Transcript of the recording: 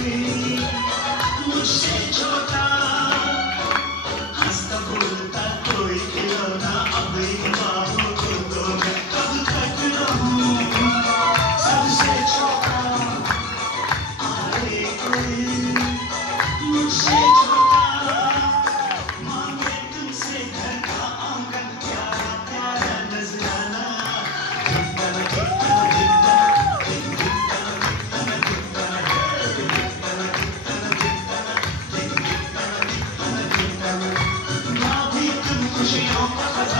कोई मुझसे छोटा, हंसता बोलता कोई खिलौना, अब इन बाहों को तो मैं कब तक रहूं। सबसे छोटा आए कोई मुझसे छोटा, मांगे तुमसे घर का आंगन, प्यारा प्यारा नजराना। खुशियों का